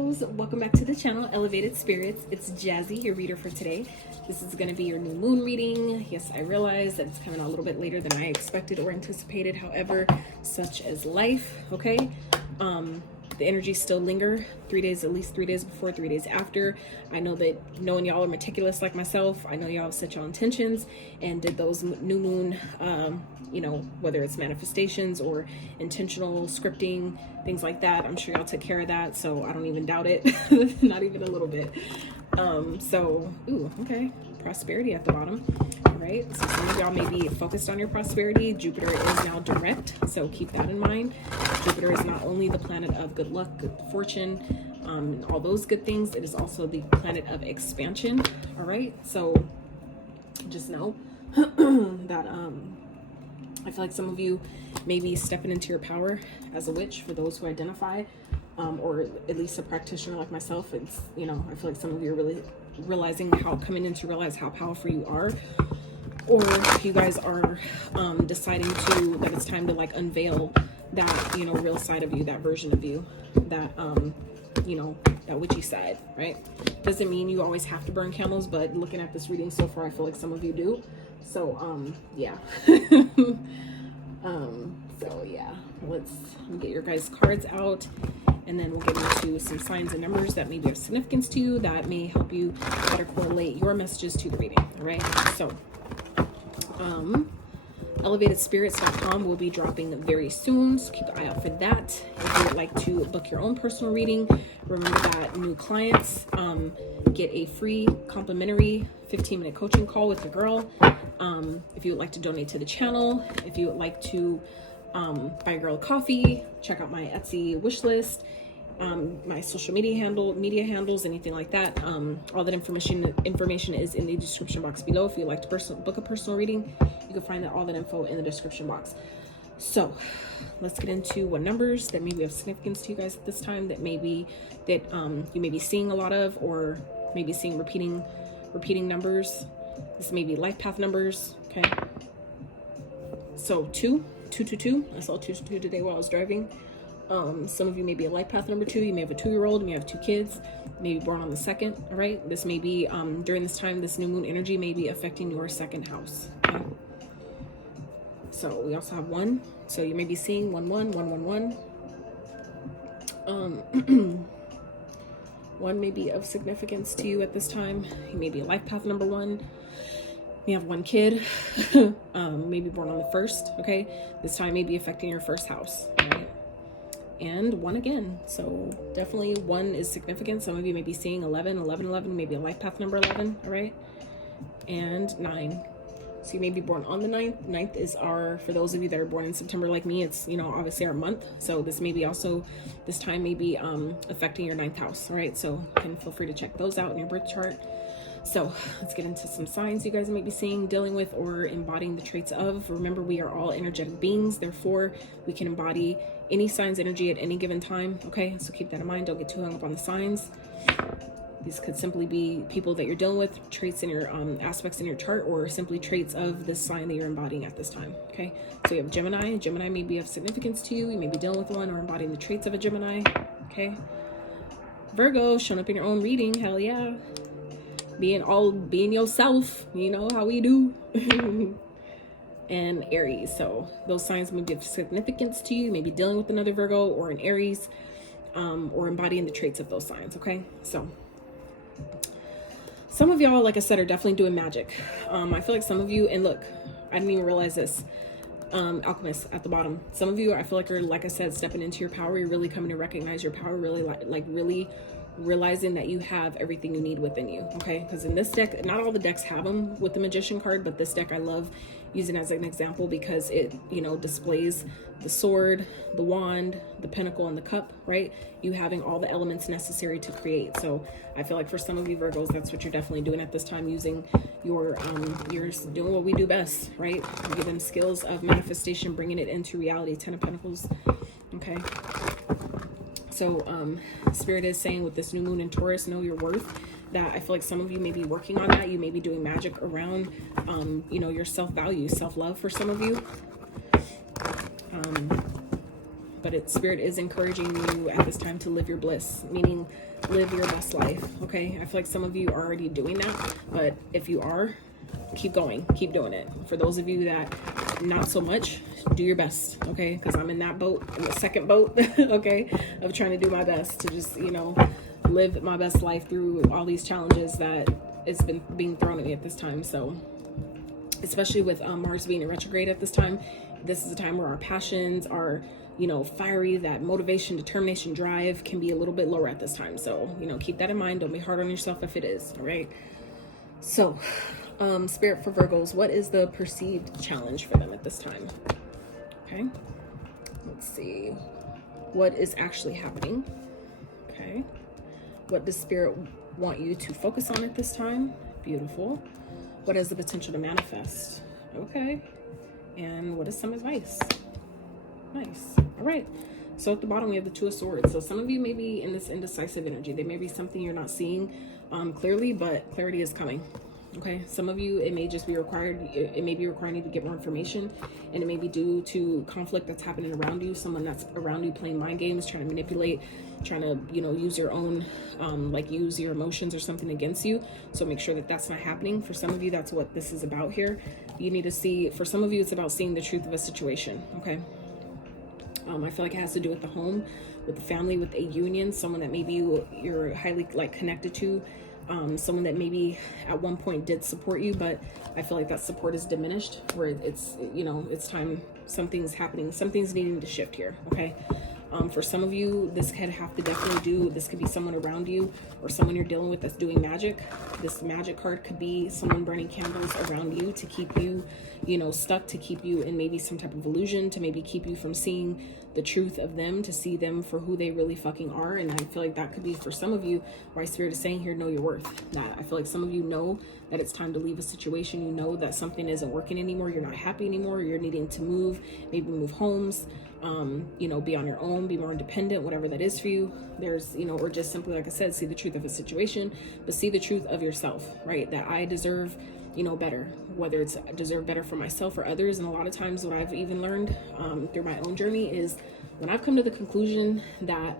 Scorpios, welcome back to the channel, Elevated Spirits. It's Jazzy, your reader for today. This is going to be your new moon reading. Yes, I realize that it's coming out a little bit later than I expected or anticipated. However, such as life, okay? The energies still linger 3 days, at least 3 days before, 3 days after. I know that knowing y'all are meticulous like myself, I know y'all have set y'all intentions and did those new moon, you know, whether it's manifestations or intentional scripting, things like that. I'm sure y'all took care of that, so I don't even doubt it. Not even a little bit. Ooh, okay. Prosperity at the bottom, right? So some of y'all may be focused on your prosperity. Jupiter is now direct, so keep that in mind. Jupiter is not only the planet of good luck, good fortune, all those good things, it is also the planet of expansion, all right? So just know that I feel like some of you may be stepping into your power as a witch, for those who identify, or at least a practitioner like myself. It's, you know, I feel like some of you are really realizing coming in to realize how powerful you are, or you guys are deciding that it's time to like unveil that, you know, real side of you, that version of you, that you know, that witchy side, right? Doesn't mean you always have to burn candles, but looking at this reading so far, I feel like some of you do. So yeah. So yeah, let's get your guys' cards out, and then we'll get into some signs and numbers that may be of significance to you, that may help you better correlate your messages to the reading. All right, so elevatedspirits.com will be dropping very soon, so keep an eye out for that. If you would like to book your own personal reading, remember that new clients get a free complimentary 15-minute coaching call with your girl. If you would like to donate to the channel, if you would like to buy a girl a coffee, check out my Etsy wish list, my social media handles, anything like that. All that information is in the description box below. If you'd like to book a personal reading, you can find all that info in the description box. So let's get into what numbers that may be of significance to you guys at this time, that maybe that you may be seeing a lot of, or maybe seeing repeating numbers. This may be life path numbers. Okay, so 222. I saw 222 today while I was driving. Some of you may be a life path number 2. You may have a 2-year-old, you may have 2 kids, maybe born on the 2nd. All right, this may be during this time, this new moon energy may be affecting your 2nd house. Okay? So we also have 1, so you may be seeing 111. 1 may be of significance to you at this time. You may be a life path number 1. You have 1 kid, maybe born on the 1st. Okay, this time may be affecting your 1st house. All right? And 1 again, so definitely 1 is significant. Some of you may be seeing 11, maybe a life path number 11. All right, and 9. So you may be born on the 9th. 9th is for those of you that are born in September like me, it's, you know, obviously our month. So this may be also, this time may be affecting your 9th house. All right, so you can feel free to check those out in your birth chart. So let's get into some signs you guys may be seeing, dealing with, or embodying the traits of. Remember, we are all energetic beings. Therefore, we can embody any sign's energy at any given time. Okay, so keep that in mind. Don't get too hung up on the signs. These could simply be people that you're dealing with, traits in your aspects in your chart, or simply traits of this sign that you're embodying at this time. Okay, so you have Gemini. Gemini may be of significance to you. You may be dealing with one or embodying the traits of a Gemini. Okay, Virgo, showing up in your own reading. Hell yeah. Being yourself, you know how we do. And Aries, so those signs may be of significance to you. You may be dealing with another Virgo or an Aries, or embodying the traits of those signs. Okay, so some of y'all, like I said, are definitely doing magic. I feel like some of you, and look, I didn't even realize this, alchemists at the bottom, some of you, I feel like, are, like I said, stepping into your power. You're really coming to recognize your power, really really realizing that you have everything you need within you. Okay, because in this deck, not all the decks have them with the Magician card, but this deck I love using as an example because it, you know, displays the sword, the wand, the pentacle, and the cup, right? You having all the elements necessary to create. So I feel like for some of you Virgos, that's what you're definitely doing at this time, using you're doing what we do best, right? Given skills of manifestation, bringing it into reality. 10 of Pentacles. Okay, so Spirit is saying with this new moon in Taurus, know your worth. That I feel like some of you may be working on that. You may be doing magic around, you know, your self-value, self-love for some of you. but Spirit is encouraging you at this time to live your bliss, meaning live your best life, okay? I feel like some of you are already doing that, but if you are, keep going, keep doing it. For those of you that not so much, do your best, okay? Because I'm in that boat, in the second boat, okay, of trying to do my best to just, you know, live my best life through all these challenges that it's been being thrown at me at this time. So especially with Mars being in retrograde at this time, this is a time where our passions are, you know, fiery, that motivation, determination, drive can be a little bit lower at this time. So, you know, keep that in mind. Don't be hard on yourself if it is, all right? So, Spirit for Virgos, what is the perceived challenge for them at this time? Okay, let's see. What is actually happening? Okay. What does Spirit want you to focus on at this time? Beautiful. What has the potential to manifest? Okay. And what is some advice? Nice. All right. So at the bottom, we have the Two of Swords. So some of you may be in this indecisive energy. There may be something you're not seeing clearly, but clarity is coming. Okay, some of you, it may just be required, it may be requiring you to get more information, and it may be due to conflict that's happening around you, someone that's around you playing mind games, trying to manipulate, trying to, you know, use your own, like use your emotions or something against you. So make sure that that's not happening. For some of you, that's what this is about here. You need to see, for some of you, it's about seeing the truth of a situation, okay? I feel like it has to do with the home, with the family, with a union, someone that maybe you're highly like connected to, someone that maybe at one point did support you, but I feel like that support is diminished, where it's, you know, it's time, something's happening, something's needing to shift here, okay? For some of you, this could have to definitely do, this could be someone around you or someone you're dealing with that's doing magic. This magic card could be someone burning candles around you to keep you, you know, stuck, to keep you in maybe some type of illusion, to maybe keep you from seeing the truth of them, to see them for who they really fucking are. And I feel like that could be for some of you why Spirit is saying here, know your worth. That I feel like some of you know that it's time to leave a situation. You know that something isn't working anymore. You're not happy anymore. You're needing to move, maybe move homes, you know, be on your own, be more independent, whatever that is for you. There's, you know, or just simply, like I said, see the truth of a situation, but see the truth of yourself, right? That I deserve, you know, better, whether it's deserve better for myself or others. And a lot of times what I've even learned through my own journey is when I've come to the conclusion that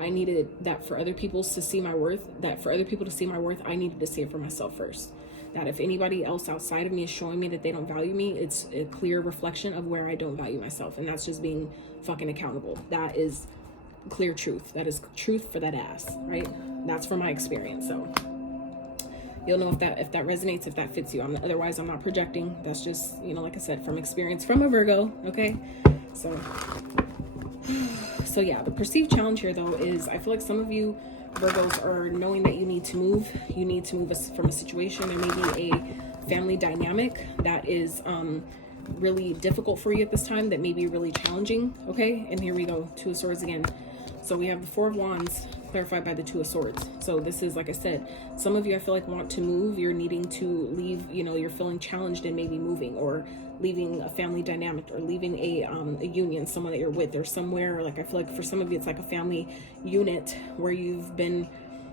I needed that for other people to see my worth, that for other people to see my worth, I needed to see it for myself first. That if anybody else outside of me is showing me that they don't value me, it's a clear reflection of where I don't value myself. And that's just being fucking accountable. That is clear truth. That is truth for that ass, right? That's from my experience. So you'll know if that resonates, if that fits you. Otherwise, I'm not projecting. That's just, you know, like I said, from experience from a Virgo, okay? So yeah, the perceived challenge here, though, is I feel like some of you Virgos are knowing that you need to move. You need to move from a situation. There may be a family dynamic that is really difficult for you at this time, that may be really challenging, okay? And here we go, Two of Swords again. So we have the Four of Wands clarified by the Two of Swords. So this is, like I said, some of you I feel like want to move. You're needing to leave, you know, you're feeling challenged in maybe moving or leaving a family dynamic or leaving a union, someone that you're with or somewhere. Like I feel like for some of you it's like a family unit where you've been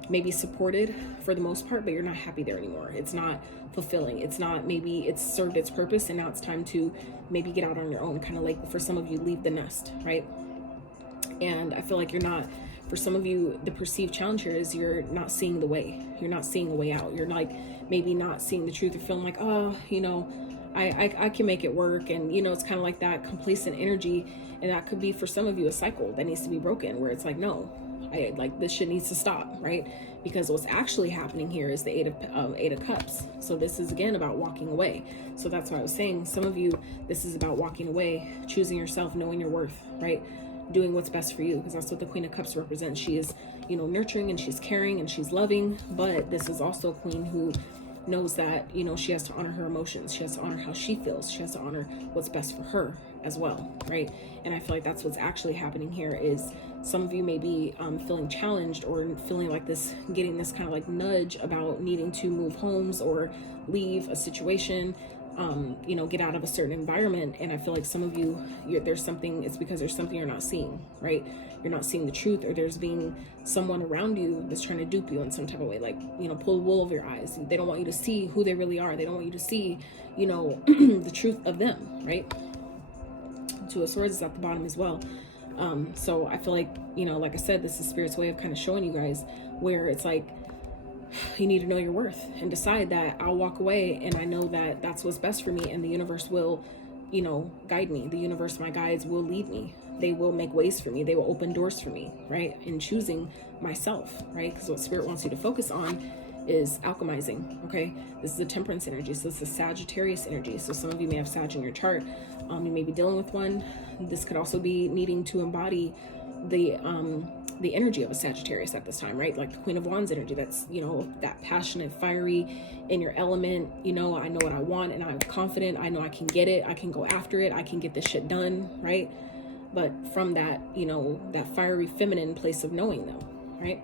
maybe supported for the most part, but you're not happy there anymore. It's not fulfilling. It's not, maybe it's served its purpose and now it's time to maybe get out on your own, kind of like for some of you leave the nest, right? And I feel like you're not, for some of you, the perceived challenge here is you're not seeing the way. You're not seeing a way out. You're like maybe not seeing the truth or feeling like, oh, you know, I can make it work. And, you know, it's kind of like that complacent energy. And that could be for some of you a cycle that needs to be broken, where it's like, no, this shit needs to stop, right? Because what's actually happening here is the Eight of Cups. So this is again about walking away. So that's why I was saying, some of you, this is about walking away, choosing yourself, knowing your worth, right? Doing what's best for you, because that's what the Queen of Cups represents. She is, you know, nurturing and she's caring and she's loving, but this is also a queen who knows that, you know, she has to honor her emotions. She has to honor how she feels. She has to honor what's best for her as well, right? And I feel like that's what's actually happening here is some of you may be feeling challenged or feeling like this, getting this kind of like nudge about needing to move homes or leave a situation, you know, get out of a certain environment. And I feel like some of you, there's something, it's because there's something you're not seeing, right? You're not seeing the truth, or there's being someone around you that's trying to dupe you in some type of way, like, you know, pull wool over your eyes. They don't want you to see who they really are. They don't want you to see, you know, the truth of them, right? Two of Swords is at the bottom as well. So I feel like, you know, like I said, this is Spirit's way of kind of showing you guys where it's like, you need to know your worth and decide that I'll walk away and I know that that's what's best for me, and the universe will, you know, guide me. The universe, my guides, will lead me. They will make ways for me. They will open doors for me, right? In choosing myself, right? Because what Spirit wants you to focus on is alchemizing, okay? This is a temperance energy, so it's a Sagittarius energy. So some of you may have Sag in your chart. You may be dealing with one. This could also be needing to embody the energy of a Sagittarius at this time, right? Like the Queen of Wands energy. That's, you know, that passionate, fiery, in your element. You know, I know what I want and I'm confident. I know I can get it. I can go after it. I can get this shit done, right? But from that, you know, that fiery feminine place of knowing though, right?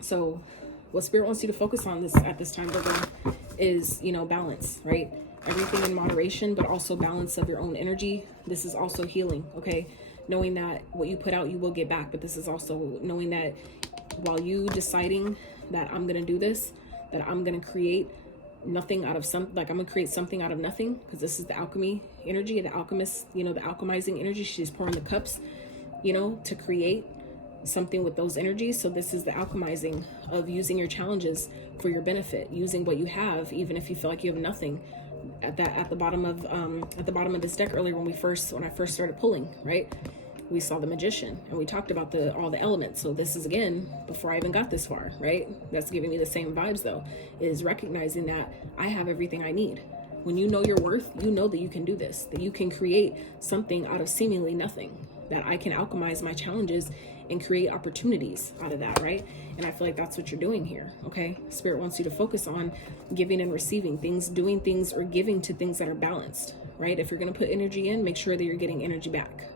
So what Spirit wants you to focus on at this time, Virgo, is, you know, balance, right? Everything in moderation, but also balance of your own energy. This is also healing, okay? Knowing that what you put out, you will get back. But this is also knowing that while you deciding that I'm going to do this, that I'm going to create nothing out of I'm going to create something out of nothing, because this is the alchemy energy, the alchemist, you know, the alchemizing energy. She's pouring the cups, you know, to create something with those energies. So this is the alchemizing of using your challenges for your benefit, using what you have, even if you feel like you have nothing. At the bottom of this deck earlier, when I first started pulling, right, we saw the Magician and we talked about all the elements. So this is, again, before I even got this far, right? That's giving me the same vibes though, is recognizing that I have everything I need. When you know your worth, you know that you can do this, that you can create something out of seemingly nothing, that I can alchemize my challenges and create opportunities out of that, right? And I feel like that's what you're doing here, okay? Spirit wants you to focus on giving and receiving things, doing things, or giving to things that are balanced, right? If you're going to put energy in, make sure that you're getting energy back.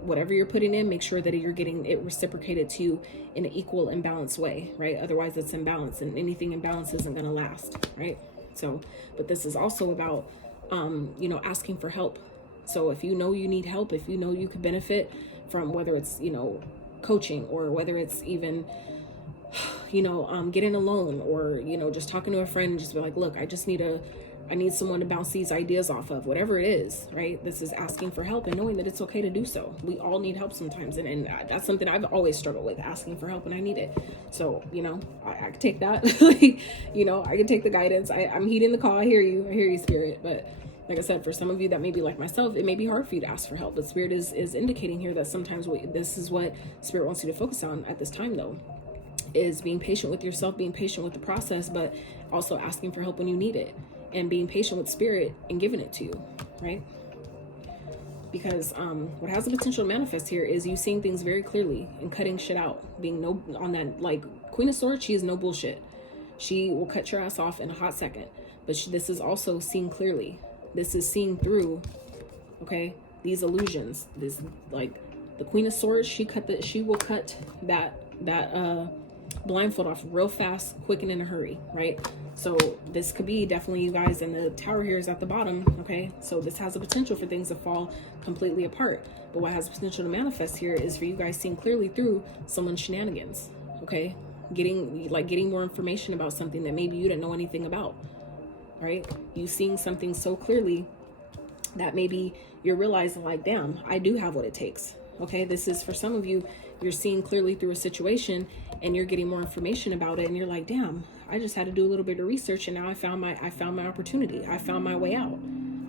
Whatever you're putting in, make sure that you're getting it reciprocated to you in an equal and balanced way, right? Otherwise it's imbalance, and anything in balance isn't going to last, right? So, but this is also about, you know, asking for help. So if you know you need help, if you know you could benefit from, whether it's, you know, coaching, or whether it's even, you know, getting a loan, or, you know, just talking to a friend and just be like, look, I need someone to bounce these ideas off of, whatever it is, right? This is asking for help and knowing that it's okay to do so. We all need help sometimes. And that's something I've always struggled with, asking for help when I need it. So, you know, I can take that, like, you know, I can take the guidance. I'm heeding the call. I hear you, Spirit. But like I said, for some of you that may be like myself, it may be hard for you to ask for help. But Spirit is indicating here that sometimes this is what Spirit wants you to focus on at this time though, is being patient with yourself, being patient with the process, but also asking for help when you need it. And being patient with Spirit and giving it to you, right? Because what has the potential to manifest here is you seeing things very clearly and cutting shit out. Being on that, like, Queen of Swords, she is no bullshit. She will cut your ass off in a hot second. But this is also seeing clearly. This is seeing through, okay, these illusions. This, like, the Queen of Swords, she will cut that blindfold off real fast, quick, and in a hurry, right? So this could be definitely you guys, and the Tower here is at the bottom, okay? So this has the potential for things to fall completely apart. But what has the potential to manifest here is for you guys seeing clearly through someone's shenanigans, okay? Getting more information about something that maybe you didn't know anything about, right? You seeing something so clearly that maybe you're realizing, like, damn, I do have what it takes, okay? This is for some of you, you're seeing clearly through a situation and you're getting more information about it, and you're like, damn, I just had to do a little bit of research, and now I found my opportunity. I found my way out.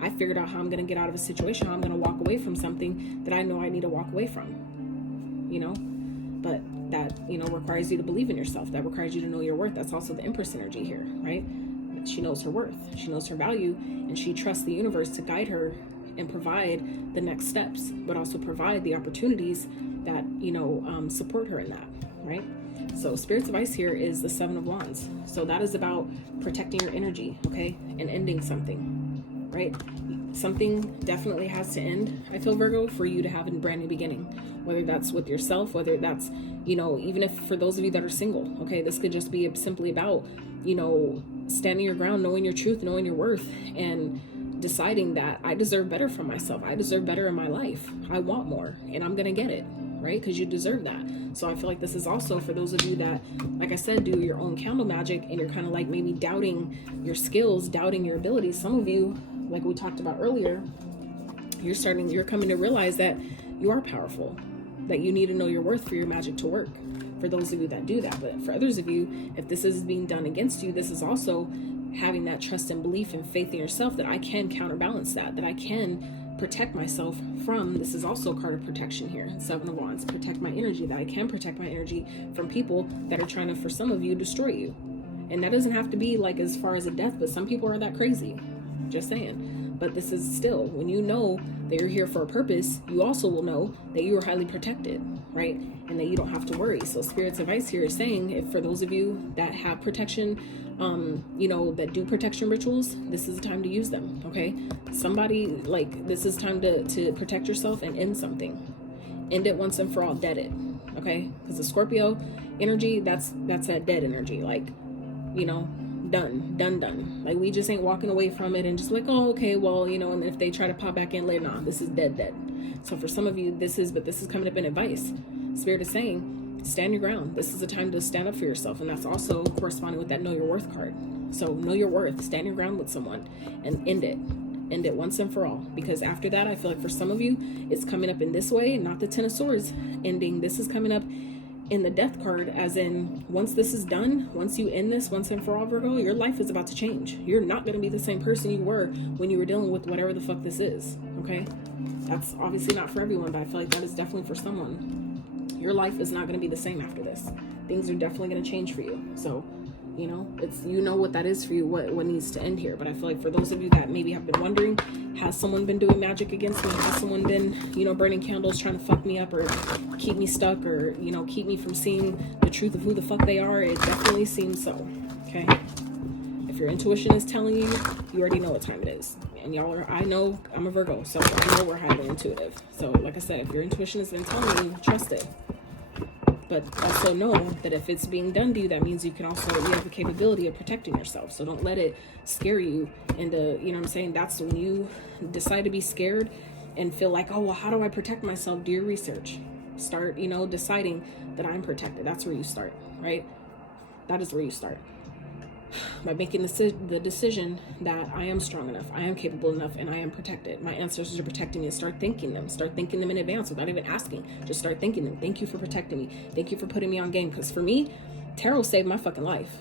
I figured out how I'm going to get out of a situation, how I'm going to walk away from something that I know I need to walk away from, you know? But that, you know, requires you to believe in yourself. That requires you to know your worth. That's also the Empress energy here, right? She knows her worth. She knows her value, and she trusts the universe to guide her and provide the next steps, but also provide the opportunities that, you know, support her in that, right? So Spirit's advice here is the Seven of Wands. So that is about protecting your energy, okay? And ending something, right? Something definitely has to end, I feel, Virgo, for you to have a brand new beginning. Whether that's with yourself, whether that's, you know, even if for those of you that are single, okay? This could just be simply about, you know, standing your ground, knowing your truth, knowing your worth, and deciding that I deserve better for myself. I deserve better in my life. I want more, and I'm going to get it, right? Because you deserve that. So I feel like this is also for those of you that, like I said, do your own candle magic, and you're kind of like maybe doubting your skills, doubting your abilities. Some of you, like we talked about earlier, You're coming to realize that you are powerful, that you need to know your worth for your magic to work. For those of you that do that. But for others of you, if this is being done against you, this is also having that trust and belief and faith in yourself that I can counterbalance that I can protect myself from. This is also a card of protection here. 7 of Wands, protect my energy, that I can protect my energy from people that are trying to, for some of you, destroy you. And that doesn't have to be like as far as a death, but some people are that crazy. Just saying. But this is still, when you know that you're here for a purpose, you also will know that you are highly protected, right? And that you don't have to worry. So Spirit's advice here is saying, if for those of you that have protection, that do protection rituals, this is the time to use them, okay? Somebody, like, this is time to protect yourself and end something. End it once and for all, dead it, okay? Because the Scorpio energy, that's that dead energy, like, done. Like, we just ain't walking away from it and just like, oh, okay, well, and if they try to pop back in later, nah, this is dead. So for some of you, this is coming up in advice. Spirit is saying, stand your ground. This is a time to stand up for yourself. And that's also corresponding with that know your worth card. So know your worth, stand your ground with someone and end it once and for all. Because after that, I feel like for some of you, it's coming up in this way, not the 10 of Swords ending. This is coming up in the death card, as in, once this is done, once you end this once and for all, Virgo, your life is about to change. You're not going to be the same person you were when you were dealing with whatever the fuck this is, okay? That's obviously not for everyone, but I feel like that is definitely for someone. Your life is not going to be the same after this. Things are definitely going to change for you. So, it's, what that is for you, what needs to end here. But I feel like for those of you that maybe have been wondering, has someone been doing magic against me? Has someone been, burning candles trying to fuck me up or keep me stuck or, keep me from seeing the truth of who the fuck they are? It definitely seems so, okay? If your intuition is telling you, you already know what time it is. And I know I'm a Virgo, so I know we're highly intuitive. So like I said, if your intuition has been telling you, trust it. But also know that if it's being done to you, that means you have the capability of protecting yourself. So don't let it scare you into, that's when you decide to be scared and feel like, oh, well, how do I protect myself? Do your research. Start, deciding that I'm protected. That's where you start, right? That is where you start. By making the decision that I am strong enough, I am capable enough, and I am protected. My ancestors are protecting me. Start thinking them in advance without even asking. Just start thinking them. Thank you for protecting me. Thank you for putting me on game. Because for me, tarot saved my fucking life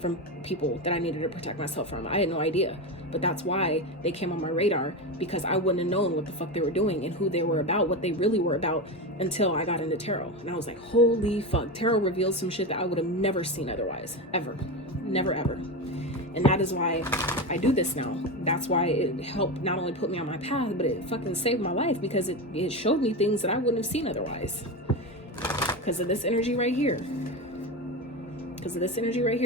from people that I needed to protect myself from. I had no idea. But that's why they came on my radar, because I wouldn't have known what the fuck they were doing and who they were about, what they really were about, until I got into tarot. And I was like, holy fuck, tarot revealed some shit that I would have never seen otherwise, ever. Never, ever. And that is why I do this now. That's why it helped not only put me on my path, but it fucking saved my life, because it showed me things that I wouldn't have seen otherwise. Because of this energy right here.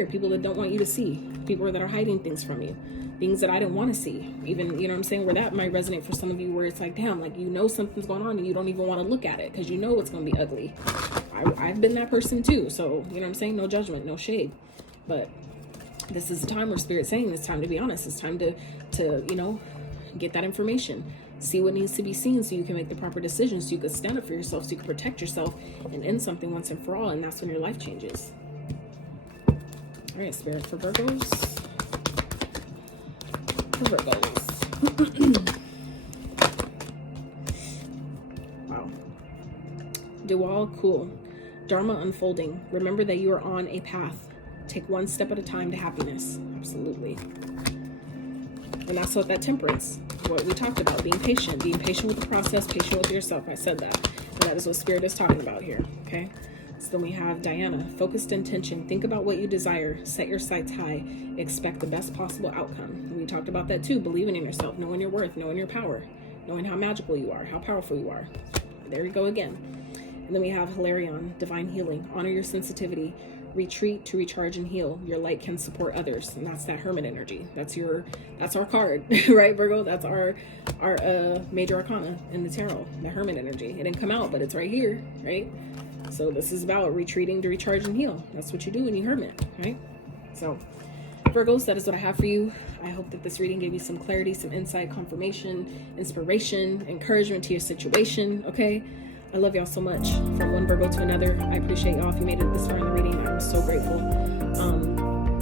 People that don't want you to see. People that are hiding things from you. Things that I didn't want to see. Even, where that might resonate for some of you, where it's like, damn, like, something's going on and you don't even want to look at it because you know it's going to be ugly. I've been that person too. So, no judgment, no shade. But this is the time where Spirit's saying it's time to be honest. It's time to get that information. See what needs to be seen so you can make the proper decisions, so you can stand up for yourself, so you can protect yourself and end something once and for all. And that's when your life changes. All right, Spirit, for Virgos. Wow. Do all cool. Dharma unfolding. Remember that you are on a path. Take one step at a time to happiness. Absolutely. And that's what that temperance, what we talked about, being patient with the process, patient with yourself. I said that. And that is what Spirit is talking about here. Okay. So then we have Diana, focused intention. Think about what you desire. Set your sights high. Expect the best possible outcome. We talked about that too. Believing in yourself, knowing your worth, knowing your power, knowing how magical you are, how powerful you are. There we go again. And then we have Hilarion, divine healing. Honor your sensitivity. Retreat to recharge and heal. Your light can support others. And that's that hermit energy. That's our card, right, Virgo? That's our major arcana in the tarot, the hermit energy. It didn't come out, but it's right here, right? So this is about retreating to recharge and heal. That's what you do when you hermit, right? So Virgos, that is what I have for you. I hope that this reading gave you some clarity, some insight, confirmation, inspiration, encouragement to your situation, okay? I love y'all so much. From one Virgo to another, I appreciate y'all. If you made it this far in the reading, I'm so grateful.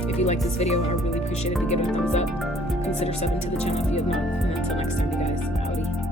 If you like this video, I really appreciate it to give it a thumbs up. Consider subbing to the channel if you have not. And until next time, you guys, howdy.